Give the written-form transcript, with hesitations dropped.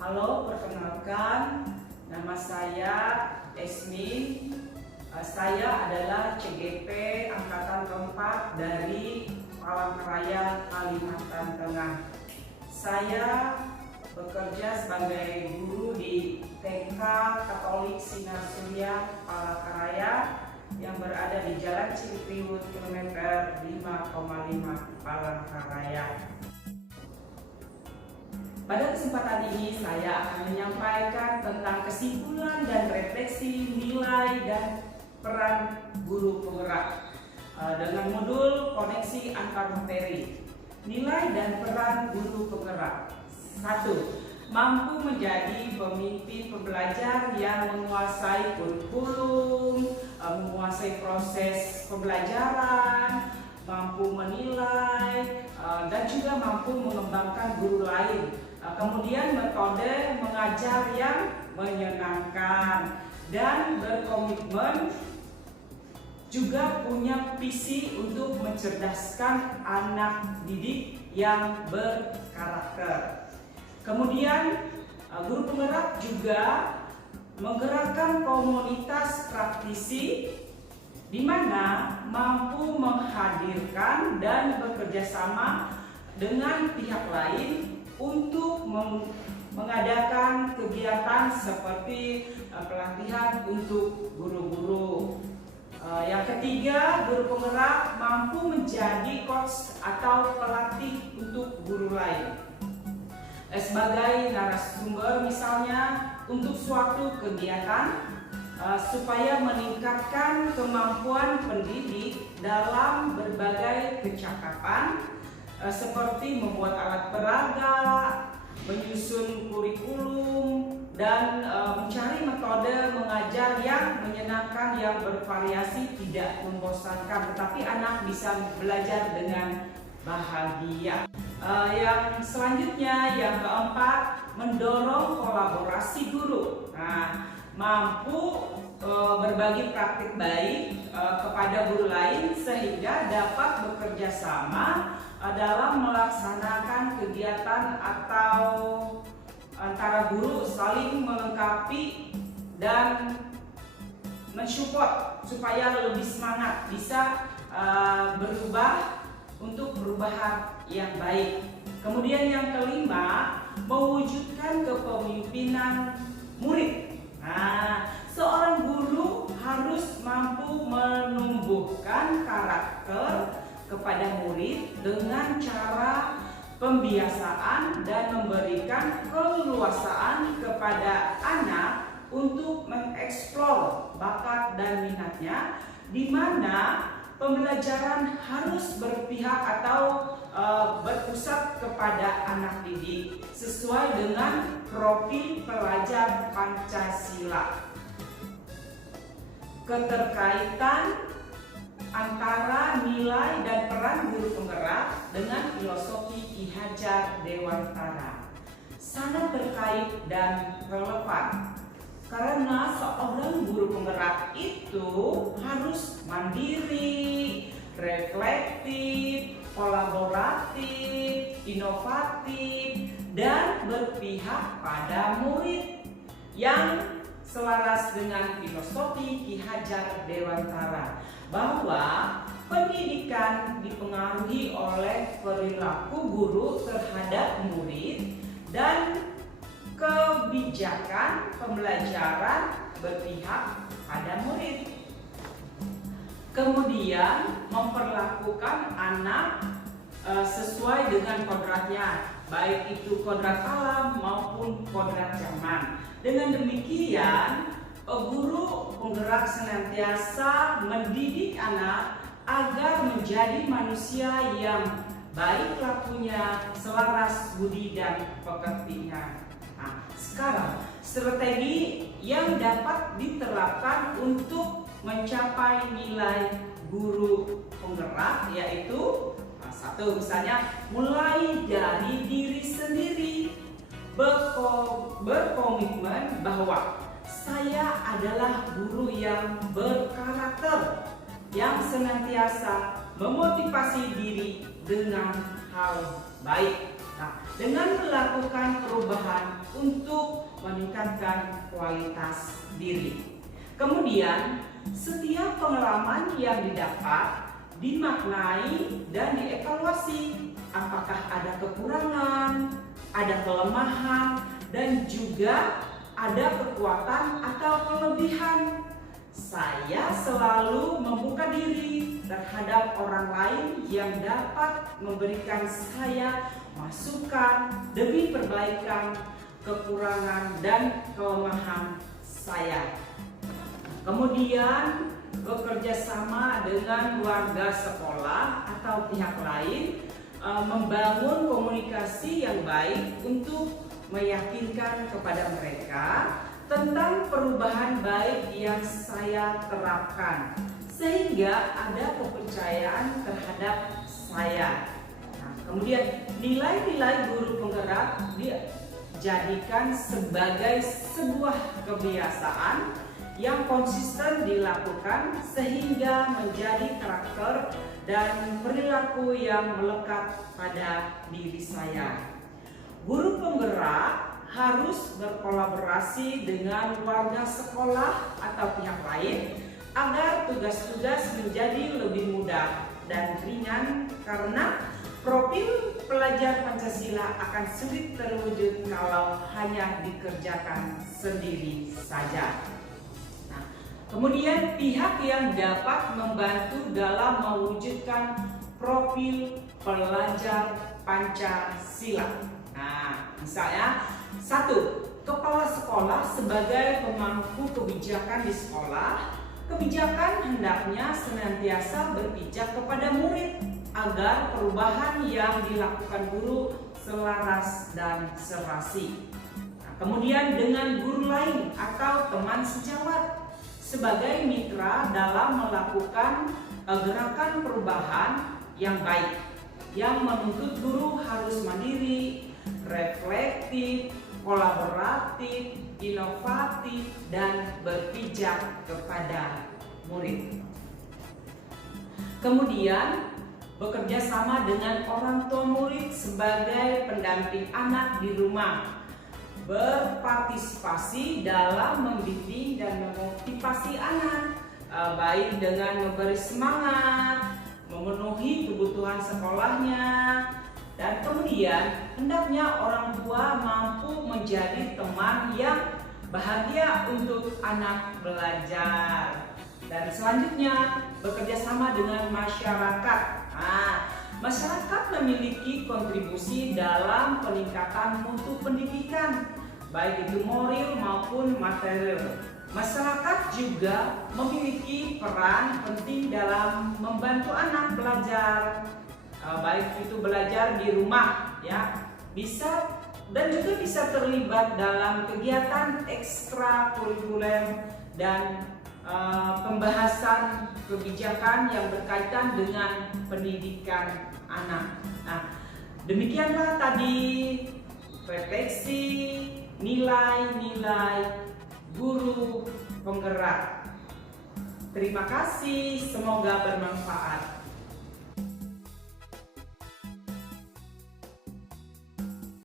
Halo, perkenalkan, nama saya Esmin. Saya adalah CGP Angkatan keempat dari Palangkaraya, Kalimantan Tengah. Saya bekerja sebagai guru di TK Katolik Sinar Surya Palangkaraya yang berada di Jalan Cilikriwut kilometer 5,5 Palangkaraya. Pada kesempatan ini saya akan menyampaikan tentang kesimpulan dan refleksi nilai dan peran guru penggerak dengan modul koneksi antar materi. Nilai dan peran guru penggerak. 1. Mampu menjadi pemimpin pembelajar yang menguasai kurikulum, menguasai proses pembelajaran, mampu menilai, dan juga mampu mengembangkan guru lain. Kemudian metode mengajar yang menyenangkan dan berkomitmen, juga punya visi untuk mencerdaskan anak didik yang berkarakter. Kemudian guru penggerak juga menggerakkan komunitas praktisi di mana mampu menghadirkan dan bekerja sama dengan pihak lain untuk mengadakan kegiatan seperti pelatihan untuk guru-guru. Yang ketiga, guru penggerak mampu menjadi coach atau pelatih untuk guru lain. Sebagai narasumber misalnya untuk suatu kegiatan supaya meningkatkan kemampuan pendidik dalam berbagai kecakapan seperti membuat alat peraga, menyusun kurikulum, dan mencari metode mengajar yang menyenangkan, yang bervariasi, tidak membosankan, tetapi anak bisa belajar dengan bahagia. Yang selanjutnya, yang keempat, mendorong kolaborasi guru. Nah, mampu berbagi praktik baik kepada guru lain sehingga dapat bekerja sama dalam melaksanakan kegiatan atau antara guru saling melengkapi dan mensupport supaya lebih semangat, bisa berubah untuk perubahan yang baik. Kemudian yang kelima, mewujudkan kepemimpinan murid. Nah, seorang guru harus mampu menumbuhkan karakter kepada murid dengan cara pembiasaan dan memberikan keleluasaan kepada anak untuk mengeksplor bakat dan minatnya, di mana pembelajaran harus berpihak atau berpusat kepada anak didik sesuai dengan profil pelajar Pancasila. Keterkaitan antara nilai dan peran guru penggerak dengan filosofi Ki Hajar Dewantara sangat terkait dan relevan, karena seorang guru penggerak itu harus mandiri, reflektif, kolaboratif, inovatif, dan berpihak pada murid yang selaras dengan filosofi Ki Hajar Dewantara, bahwa pendidikan dipengaruhi oleh perilaku guru terhadap murid dan kebijakan pembelajaran berpihak pada murid. Kemudian memperlakukan anak sesuai dengan kodratnya, baik itu kodrat alam maupun kodrat zaman. Dengan demikian, guru penggerak senantiasa mendidik anak agar menjadi manusia yang baik lakunya, selaras budi dan pekertinya. Nah, sekarang strategi yang dapat diterapkan untuk mencapai nilai guru penggerak yaitu satu, misalnya mulai dari diri sendiri, berkomitmen bahwa saya adalah guru yang berkarakter, yang senantiasa memotivasi diri dengan hal baik. Nah, dengan melakukan perubahan untuk meningkatkan kualitas diri. Kemudian, setiap pengalaman yang didapat dimaknai dan dievaluasi. Apakah ada kekurangan, ada kelemahan, dan juga ada kekuatan atau kelebihan. Saya selalu membuka diri terhadap orang lain yang dapat memberikan saya masukan demi perbaikan kekurangan dan kelemahan saya. Kemudian bekerja sama dengan warga sekolah atau pihak lain, membangun komunikasi yang baik untuk meyakinkan kepada mereka tentang perubahan baik yang saya terapkan, sehingga ada kepercayaan terhadap saya. Nah, kemudian nilai-nilai guru penggerak dijadikan sebagai sebuah kebiasaan yang konsisten dilakukan sehingga menjadi karakter dan perilaku yang melekat pada diri saya. Guru penggerak harus berkolaborasi dengan warga sekolah atau pihak lain agar tugas-tugas menjadi lebih mudah dan ringan, karena profil pelajar Pancasila akan sulit terwujud kalau hanya dikerjakan sendiri saja. Kemudian pihak yang dapat membantu dalam mewujudkan profil pelajar Pancasila. Nah, misalnya 1. Kepala sekolah sebagai pemangku kebijakan di sekolah. Kebijakan hendaknya senantiasa berpijak kepada murid agar perubahan yang dilakukan guru selaras dan serasi. Nah, kemudian dengan guru lain atau teman sejawat sebagai mitra dalam melakukan gerakan perubahan yang baik, yang menuntut guru harus mandiri, reflektif, kolaboratif, inovatif, dan berpijak kepada murid. Kemudian bekerja sama dengan orang tua murid sebagai pendamping anak di rumah, berpartisipasi dalam membimbing dan memotivasi anak, baik dengan memberi semangat, memenuhi kebutuhan sekolahnya, dan kemudian hendaknya orang tua mampu menjadi teman yang bahagia untuk anak belajar. Dan selanjutnya bekerja sama dengan masyarakat. Masyarakat memiliki kontribusi dalam peningkatan mutu pendidikan, baik itu moral maupun material. Masyarakat juga memiliki peran penting dalam membantu anak belajar, baik itu belajar di rumah, ya, bisa dan juga bisa terlibat dalam kegiatan ekstrakurikuler dan pembahasan kebijakan yang berkaitan dengan pendidikan anak. Nah, demikianlah tadi refleksi nilai-nilai guru penggerak. Terima kasih, semoga bermanfaat.